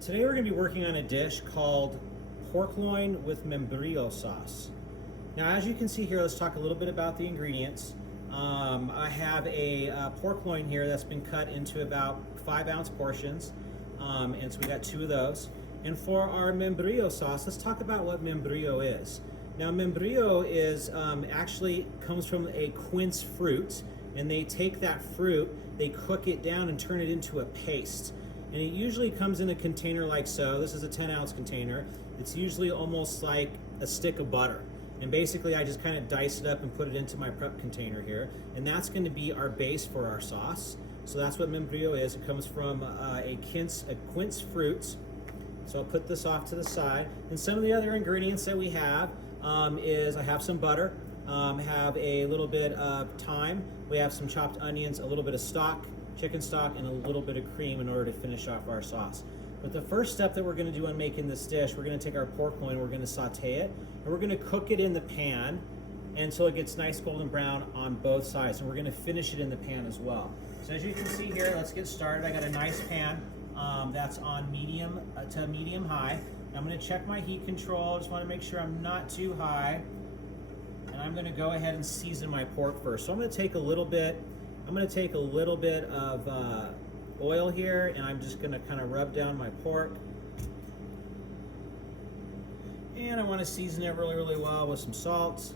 Today we're going to be working on a dish called pork loin with membrillo sauce. Now, as you can see here, let's talk a little bit about the ingredients. I have a pork loin here that's been cut into about 5-ounce portions, and so we got 2 of those. And for our membrillo sauce, let's talk about what membrillo is. Now, membrillo is actually comes from a quince fruit, and they take that fruit, they cook it down and turn it into a paste. And it usually comes in a container like so. This is a 10-ounce container. It's usually almost like a stick of butter. And basically I just kind of dice it up and put it into my prep container here. And that's going to be our base for our sauce. So that's what membrillo is. It comes from a quince fruit. So I'll put this off to the side. And some of the other ingredients that we have is I have some butter, have a little bit of thyme, we have some chopped onions, a little bit of stock, chicken stock, and a little bit of cream in order to finish off our sauce. But the first step that we're going to do on making this dish, we're going to take our pork loin, we're going to saute it, and we're going to cook it in the pan until it gets nice golden brown on both sides. And we're going to finish it in the pan as well. So as you can see here, let's get started. I got a nice pan that's on medium to medium high. I'm going to check my heat control. Just want to make sure I'm not too high. And I'm going to go ahead and season my pork first. So I'm going to take a little bit of oil here, and I'm just going to kind of rub down my pork. And I want to season it really, really well with some salt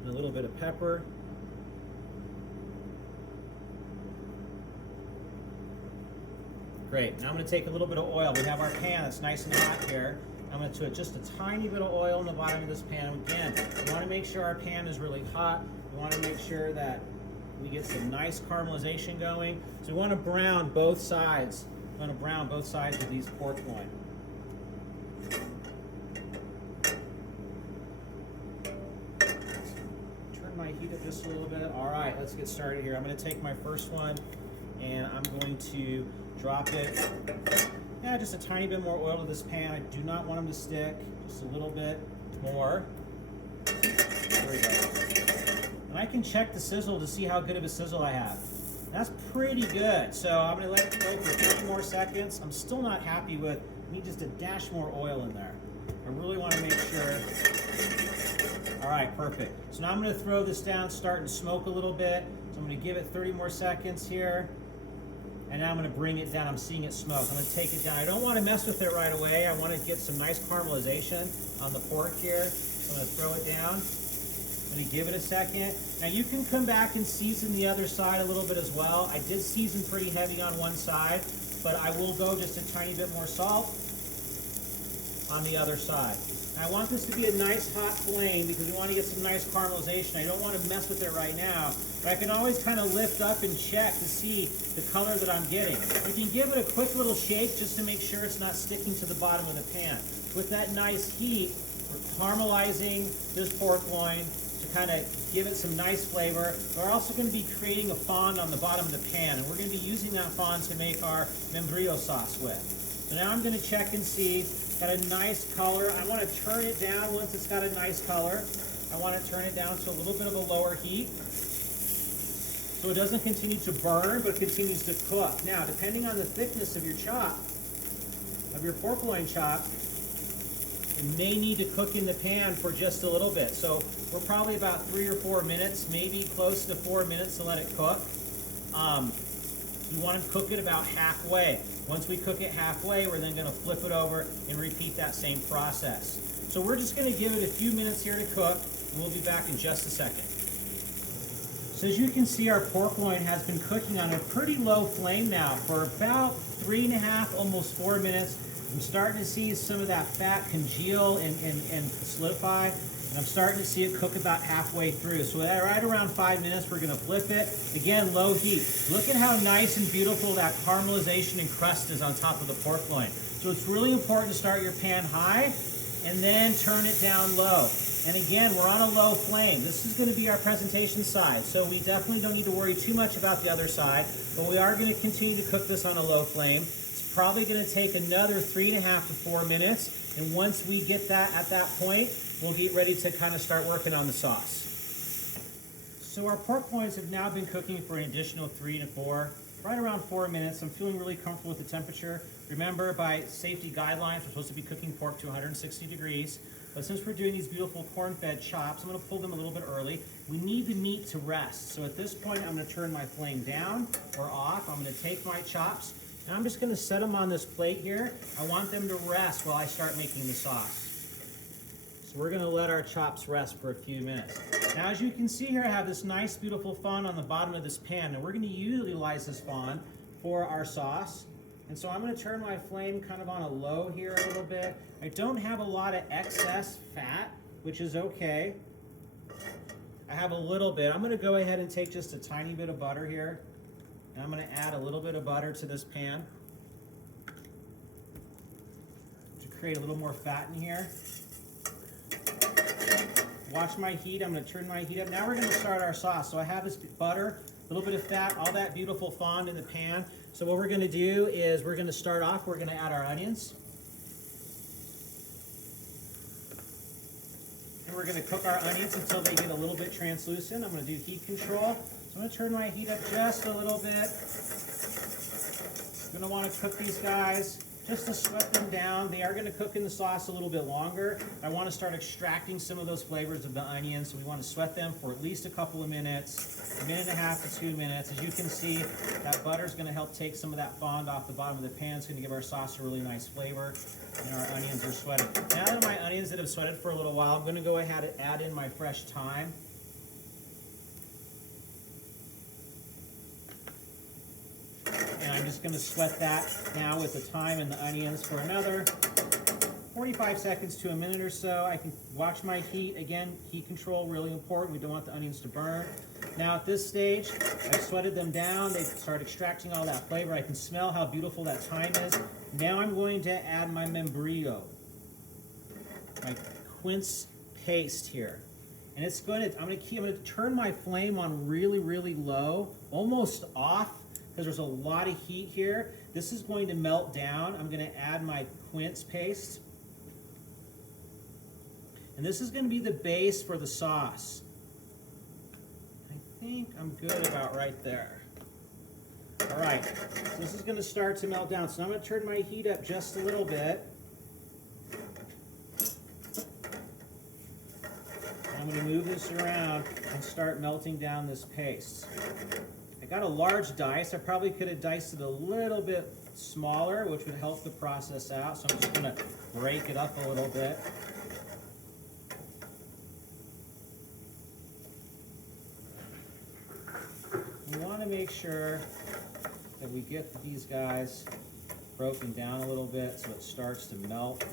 and a little bit of pepper. Great. Now I'm going to take a little bit of oil. We have our pan that's nice and hot here. I'm going to put just a tiny bit of oil in the bottom of this pan. Again, we want to make sure our pan is really hot. We want to make sure that we get some nice caramelization going. So we want to brown both sides. We want to brown both sides of these pork loin. Turn my heat up just a little bit. All right, let's get started here. I'm going to take my first one and I'm going to drop it. Yeah, just a tiny bit more oil to this pan. I do not want them to stick. Just a little bit more. There we go. And I can check the sizzle to see how good of a sizzle I have. That's pretty good. So I'm going to let it go for 30 more seconds. I'm still not happy with, I need just a dash more oil in there. I really want to make sure. All right, perfect. So now I'm going to throw this down, starting to smoke a little bit. So I'm going to give it 30 more seconds here. And now I'm going to bring it down. I'm seeing it smoke. I'm going to take it down. I don't want to mess with it right away. I want to get some nice caramelization on the pork here. So I'm going to throw it down. I'm going to give it a second. Now you can come back and season the other side a little bit as well. I did season pretty heavy on one side, but I will go just a tiny bit more salt on the other side. And I want this to be a nice hot flame because we want to get some nice caramelization. I don't want to mess with it right now, but I can always kind of lift up and check to see the color that I'm getting. You can give it a quick little shake just to make sure it's not sticking to the bottom of the pan. With that nice heat, we're caramelizing this pork loin to kind of give it some nice flavor. We're also going to be creating a fond on the bottom of the pan, and we're going to be using that fond to make our membrillo sauce with. So now I'm going to check and see. Got a nice color. I want to turn it down once it's got a nice color. I want to turn it down to a little bit of a lower heat so it doesn't continue to burn, but continues to cook. Now, depending on the thickness of your chop, of your pork loin chop, it may need to cook in the pan for just a little bit. So we're probably about 3 or 4 minutes, maybe close to 4 minutes to let it cook. You want to cook it about halfway. Once we cook it halfway, we're then going to flip it over and repeat that same process. So we're just going to give it a few minutes here to cook, and we'll be back in just a second. So as you can see, our pork loin has been cooking on a pretty low flame now for about 3.5, almost 4 minutes. I'm starting to see some of that fat congeal and solidify, and I'm starting to see it cook about halfway through. So right around 5 minutes, we're going to flip it. Again, low heat. Look at how nice and beautiful that caramelization and crust is on top of the pork loin. So it's really important to start your pan high and then turn it down low. And again, we're on a low flame. This is going to be our presentation side, so we definitely don't need to worry too much about the other side, but we are going to continue to cook this on a low flame. It's probably going to take another 3.5 to 4 minutes, and once we get that at that point, we'll get ready to kind of start working on the sauce. So our pork loins have now been cooking for an additional 3 to 4 right around 4 minutes. I'm feeling really comfortable with the temperature. Remember, by safety guidelines, we're supposed to be cooking pork to 160 degrees. But since we're doing these beautiful corn-fed chops, I'm going to pull them a little bit early. We need the meat to rest. So at this point, I'm going to turn my flame down or off. I'm going to take my chops, and I'm just going to set them on this plate here. I want them to rest while I start making the sauce. So we're going to let our chops rest for a few minutes. Now, as you can see here, I have this nice, beautiful fond on the bottom of this pan, and we're going to utilize this fond for our sauce. And so I'm going to turn my flame kind of on a low here a little bit. I don't have a lot of excess fat, which is okay. I have a little bit. I'm going to go ahead and take just a tiny bit of butter here, and I'm going to add a little bit of butter to this pan to create a little more fat in here. Watch my heat. I'm going to turn my heat up. Now we're going to start our sauce. So I have this butter, a little bit of fat, all that beautiful fond in the pan. So what we're going to do is we're going to start off, we're going to add our onions. And we're going to cook our onions until they get a little bit translucent. I'm going to do heat control. So I'm going to turn my heat up just a little bit. I'm going to want to cook these guys just to sweat them down. They are going to cook in the sauce a little bit longer. I want to start extracting some of those flavors of the onions, so we want to sweat them for at least a couple of minutes, 1.5 to 2 minutes. As you can see, that butter is going to help take some of that fond off the bottom of the pan. It's going to give our sauce a really nice flavor, and our onions are sweated. Now that my onions that have sweated for a little while, I'm going to go ahead and add in my fresh thyme. And I'm just going to sweat that now with the thyme and the onions for another 45 seconds to a minute or so. I can watch my heat. Again, heat control, really important. We don't want the onions to burn. Now at this stage, I've sweated them down. They start extracting all that flavor. I can smell how beautiful that thyme is. Now I'm going to add my membrillo, my quince paste here. And it's going to, I'm going to turn my flame on really, really low, almost off, because there's a lot of heat here. This is going to melt down. I'm going to add my quince paste. And this is going to be the base for the sauce. I think I'm good about right there. All right, so this is going to start to melt down. So I'm going to turn my heat up just a little bit. I'm going to move this around and start melting down this paste. I got a large dice. I probably could have diced it a little bit smaller, which would help the process out. So I'm just going to break it up a little bit. We want to make sure that we get these guys broken down a little bit so it starts to melt.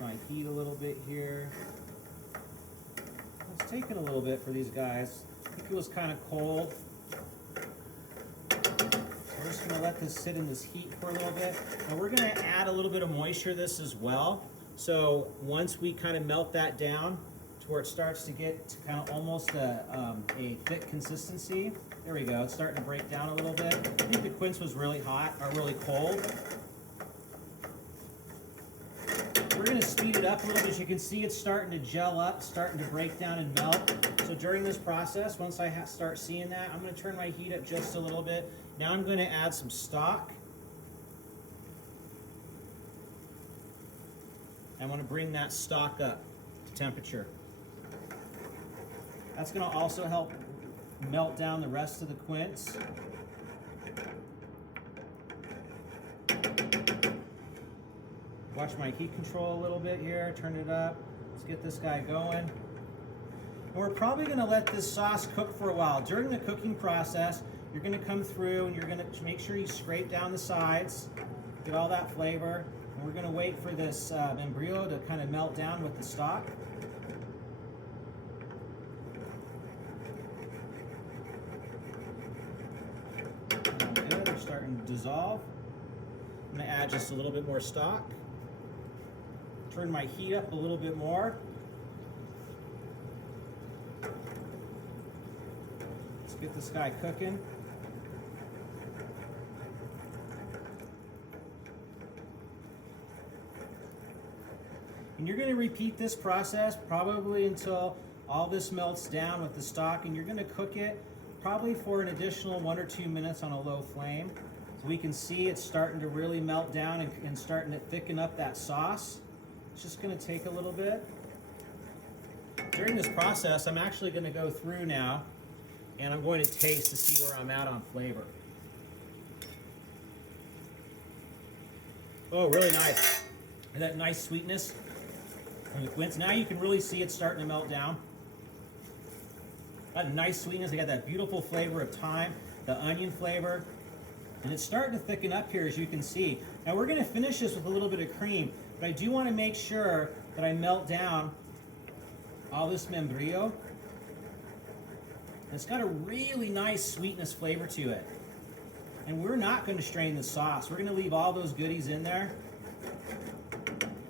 My heat a little bit here. It's taking a little bit for these guys. I think it was kind of cold. So we're just going to let this sit in this heat for a little bit. And we're going to add a little bit of moisture to this as well. So once we kind of melt that down to where it starts to get to kind of almost a thick consistency. There we go. It's starting to break down a little bit. I think the quince was really hot or really cold. We're going to speed it up a little bit. As you can see, it's starting to gel up, starting to break down and melt. So during this process, once I start seeing that, I'm going to turn my heat up just a little bit. Now I'm going to add some stock. I want to bring that stock up to temperature. That's going to also help melt down the rest of the quince. Watch my heat control a little bit here, turn it up. Let's get this guy going. And we're probably going to let this sauce cook for a while. During the cooking process, you're going to come through and you're going to make sure you scrape down the sides, get all that flavor. And we're going to wait for this Membrillo to kind of melt down with the stock. Good, they're starting to dissolve. I'm going to add just a little bit more stock. Turn my heat up a little bit more. Let's get this guy cooking. And you're gonna repeat this process probably until all this melts down with the stock, and you're gonna cook it probably for an additional 1 or 2 minutes on a low flame. So we can see it's starting to really melt down and starting to thicken up that sauce. It's just gonna take a little bit. During this process, I'm actually gonna go through now and I'm going to taste to see where I'm at on flavor. Oh, really nice. And that nice sweetness from the quince. Now you can really see it's starting to melt down. Got a nice sweetness. I got that beautiful flavor of thyme, the onion flavor, and it's starting to thicken up here, as you can see. Now we're going to finish this with a little bit of cream, but I do want to make sure that I melt down all this membrillo. And it's got a really nice sweetness flavor to it. And we're not going to strain the sauce. We're going to leave all those goodies in there.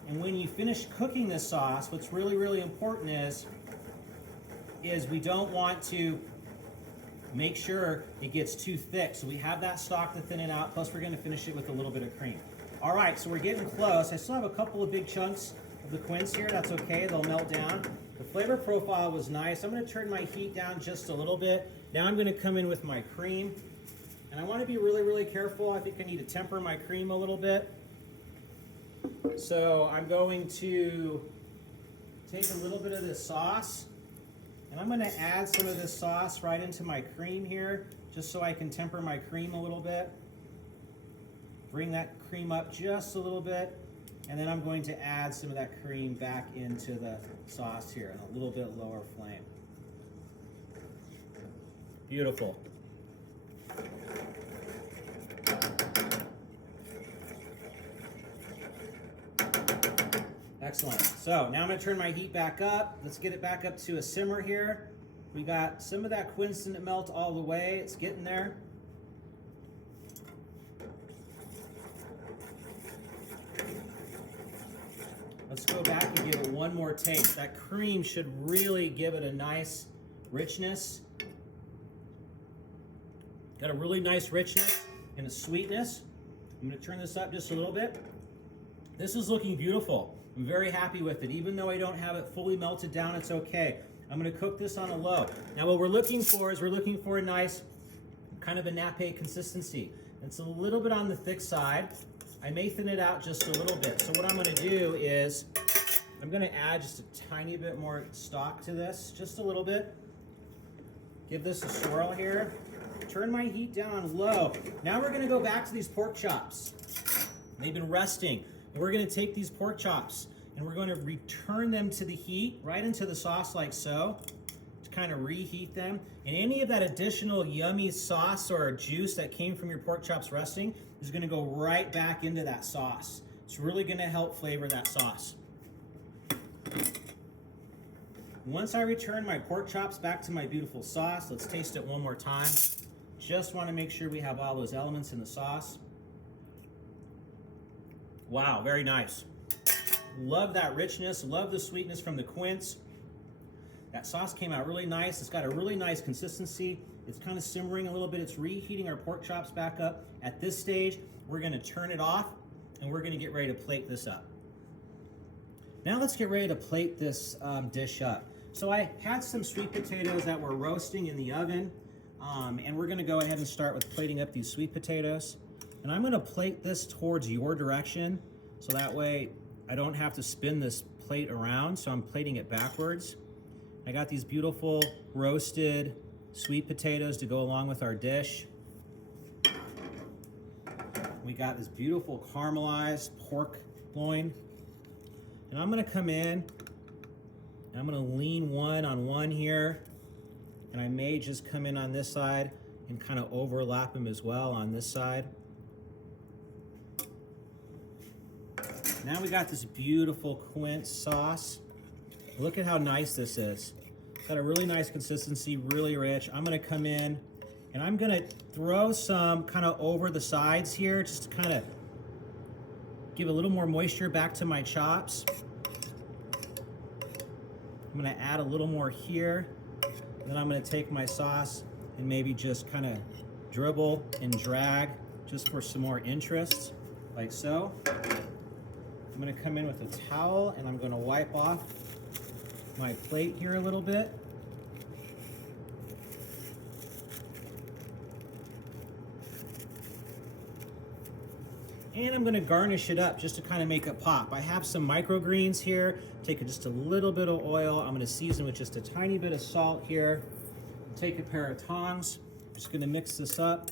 And when you finish cooking this sauce, what's really, really important is we don't want to make sure it gets too thick. So we have that stock to thin it out, plus we're going to finish it with a little bit of cream. All right, so we're getting close. I still have a couple of big chunks of the quince here. That's okay, they'll melt down. The flavor profile was nice. I'm going to turn my heat down just a little bit. Now I'm going to come in with my cream. And I want to be really, really careful. I think I need to temper my cream a little bit. So I'm going to take a little bit of this sauce, and I'm going to add some of this sauce right into my cream here, just so I can temper my cream a little bit. Bring that cream up just a little bit, and then I'm going to add some of that cream back into the sauce here on a little bit lower flame. Beautiful. Excellent. So now I'm going to turn my heat back up. Let's get it back up to a simmer here. We got some of that quince to melt all the way. It's getting there. Let's go back and give it one more taste. That cream should really give it a nice richness. Got a really nice richness and a sweetness. I'm going to turn this up just a little bit. This is looking beautiful. I'm very happy with it. Even though I don't have it fully melted down, it's okay. I'm going to cook this on a low. Now what we're looking for is a nice kind of a nappe consistency. It's a little bit on the thick side. I may thin it out just a little bit. So what I'm going to do is I'm going to add just a tiny bit more stock to this, just a little bit. Give this a swirl here. Turn my heat down low. Now we're going to go back to these pork chops. They've been resting. And we're going to take these pork chops and we're going to return them to the heat, right into the sauce like so, to kind of reheat them. And any of that additional yummy sauce or juice that came from your pork chops resting is going to go right back into that sauce. It's really going to help flavor that sauce. Once I return my pork chops back to my beautiful sauce, let's taste it one more time. Just want to make sure we have all those elements in the sauce. Wow, very nice. Love that richness, love the sweetness from the quince. That sauce came out really nice. It's got a really nice consistency. It's kind of simmering a little bit. It's reheating our pork chops back up. At this stage, we're going to turn it off and we're going to get ready to plate this up. Now let's get ready to plate this dish up. So I had some sweet potatoes that were roasting in the oven, and we're going to go ahead and start with plating up these sweet potatoes. And I'm going to plate this towards your direction, so that way I don't have to spin this plate around, so I'm plating it backwards. I got these beautiful roasted sweet potatoes to go along with our dish. We got this beautiful caramelized pork loin. And I'm going to come in, and I'm going to lean one on one here, and I may just come in on this side and kind of overlap them as well on this side. Now we got this beautiful quince sauce. Look at how nice this is. Got a really nice consistency, really rich. I'm gonna come in and I'm gonna throw some kind of over the sides here, just to kind of give a little more moisture back to my chops. I'm gonna add a little more here. And then I'm gonna take my sauce and maybe just kind of dribble and drag just for some more interest, like so. I'm gonna come in with a towel and I'm gonna wipe off my plate here a little bit. And I'm gonna garnish it up just to kind of make it pop. I have some microgreens here. Take just a little bit of oil. I'm gonna season with just a tiny bit of salt here. Take a pair of tongs. I'm just gonna mix this up.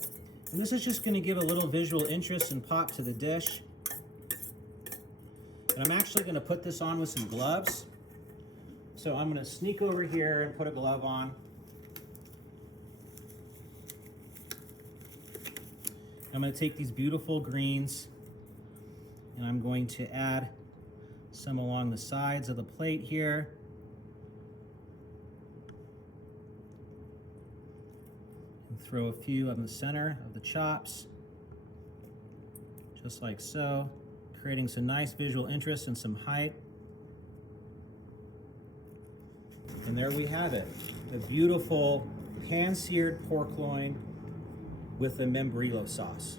And this is just gonna give a little visual interest and pop to the dish. And I'm actually gonna put this on with some gloves. So I'm gonna sneak over here and put a glove on. I'm gonna take these beautiful greens and I'm going to add some along the sides of the plate here. And throw a few in the center of the chops, just like so, creating some nice visual interest and some height. And there we have it, a beautiful pan-seared pork loin with a Membrillo sauce.